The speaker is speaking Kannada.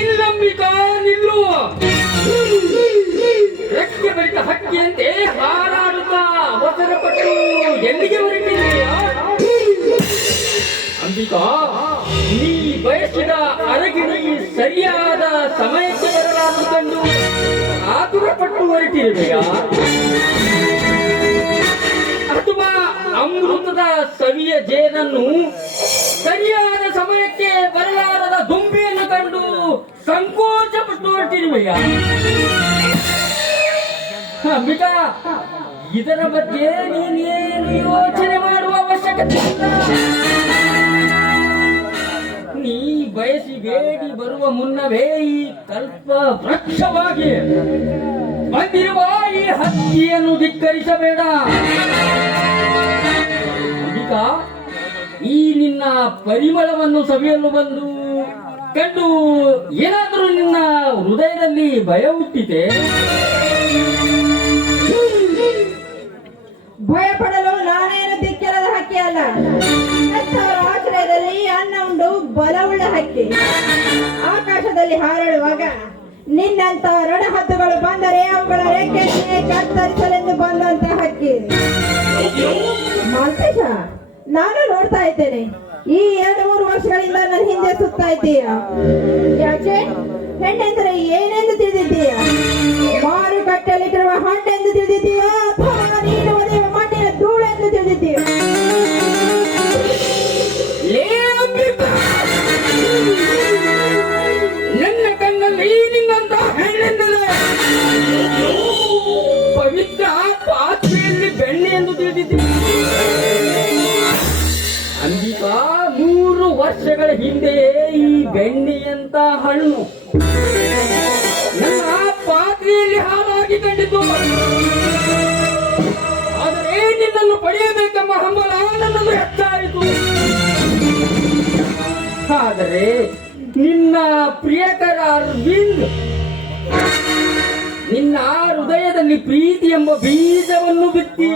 ಇಲ್ಲಂಬಿಕಾ ನಿಲ್ಲುವ. ರೆಕ್ಕೆ ಬಳಿಕ ಹಕ್ಕಿಯಂತೆ ಹಾರಾಡುತ್ತಾ ಅವಸರಪಟ್ಟು ಎಲ್ಲಿಗೆ ಹೊರಟಿದೆಯಾ? ಅಂಬಿಕಾ, ನೀ ಬಯಸಿದ ಅರಗಿಣಿ ಸರಿಯಾದ ಸಮಯಕ್ಕೆ ಬರಲಾರದು ಆತುರಪಟ್ಟು ಹೊರಟಿರುವೆಯಾ? ಅಥವಾ ಅಮೃತದ ಸವಿಯ ಜೇನನ್ನು ಸರಿಯಾದ ಸಮಯಕ್ಕೆ ಬರಲಾರದ ದುಂಬಿಯನ್ನು ಕಂಡು ಸಂಕೋಚ ಪಟ್ಟು ಹೊರಟಿರುವೆಯಾ? ಅಂಬಿಕಾ, ಇದರ ಬಗ್ಗೆ ನೀನೇನು ಯೋಚನೆ ಮಾಡುವ ಅವಶ್ಯಕತೆ ಇಲ್ಲ. ನೀ ಬಯಸಿ ಬೇಡಿ ಬರುವ ಮುನ್ನವೇ ಈ ಕಲ್ಪ ವೃಕ್ಷವಾಗಿ ಬಂದಿರುವ ಈ ಹಕ್ಕಿಯನ್ನು ಧಿಕ್ಕರಿಸಬೇಡ. ಅಂಬಿಕಾ, ಈ ನಿನ್ನ ಪರಿಮಳವನ್ನು ಸವಿಯಲು ಕಂಡು ಏನಾದರೂ ನಿನ್ನ ಹೃದಯದಲ್ಲಿ ಭಯ ಹುಟ್ಟಿತೆ? ಭಯ ಪಡಲು ನಾನೇನು ದಿಕ್ಕಿರದ ಹಕ್ಕಿ ಅಲ್ಲ. ಹೆತ್ತವರ ಆಶ್ರಯದಲ್ಲಿ ಅನ್ನ ಉಂಡು ಬಲವುಳ್ಳ ಹಕ್ಕಿ. ಆಕಾಶದಲ್ಲಿ ಹಾರಾಡುವಾಗ ನಿನ್ನಂತ ರಣಹದ್ದುಗಳು ಬಂದರೆ ಅವುಗಳ ರೆಕ್ಕೆಯನ್ನೇ ಕತ್ತರಿಸಲೆಂದು ಬಂದಂತ ಹಕ್ಕಿ. ಮಾಲ್ತೇಶ, ನಾನು ನೋಡ್ತಾ ಇದ್ದೇನೆ, ಈ 2-3 ವರ್ಷಗಳಿಂದ ನನ್ನ ಹಿಂದೆ ಸುತ್ತಾ ಇದ್ದೀಯ. ಯಾಕೆ? ಹೆಣ್ಣೆಂದರೆ ಏನೆಂದು ತಿಳಿದಿದ್ದೀಯ? ಮಾರುಕಟ್ಟೆಯಲ್ಲಿಟ್ಟಿರುವ ಹಣ್ಣೆಂದು ತಿಳಿದಿದ್ದೀಯ ಅಥವಾ ನೀನು ಒದೆಯುವ ಮಣ್ಣಿನ ಧೂಳೆಂದು ತಿಳಿದಿದ್ದೀಯ? ನನ್ನ ಕಣ್ಣಲ್ಲಿ ನಿನ್ನಂತ ಹೆಣ್ಣೆಂದರೆ ಪವಿತ್ರ ಪಾತ್ರೆಯಲ್ಲಿ ಬೆಣ್ಣೆ ಎಂದು ತಿಳಿದಿದ್ದೀನಿ. ಅಂಬಿಕಾ, 3 ವರ್ಷಗಳ ಹಿಂದೆ ಈ ಬೆಣ್ಣೆಯಂತ ಹಣ್ಣು ನನ್ನ ಪಾತ್ರೆಯಲ್ಲಿ ಹಾಲಾಗಿ ಕಂಡಿತು. ಆದರೆ ನಿನ್ನನ್ನು ಪಡೆಯಬೇಕೆಂಬ ಹಂಬಲ ನನ್ನನ್ನು ಹೆಚ್ಚಾಯಿತು. ಆದರೆ ನಿನ್ನ ಪ್ರಿಯಕರ ಅರವಿಂದ್ ನಿನ್ನ ಹೃದಯದಲ್ಲಿ ಪ್ರೀತಿ ಎಂಬ ಬೀಜವನ್ನು ಬಿತ್ತಿ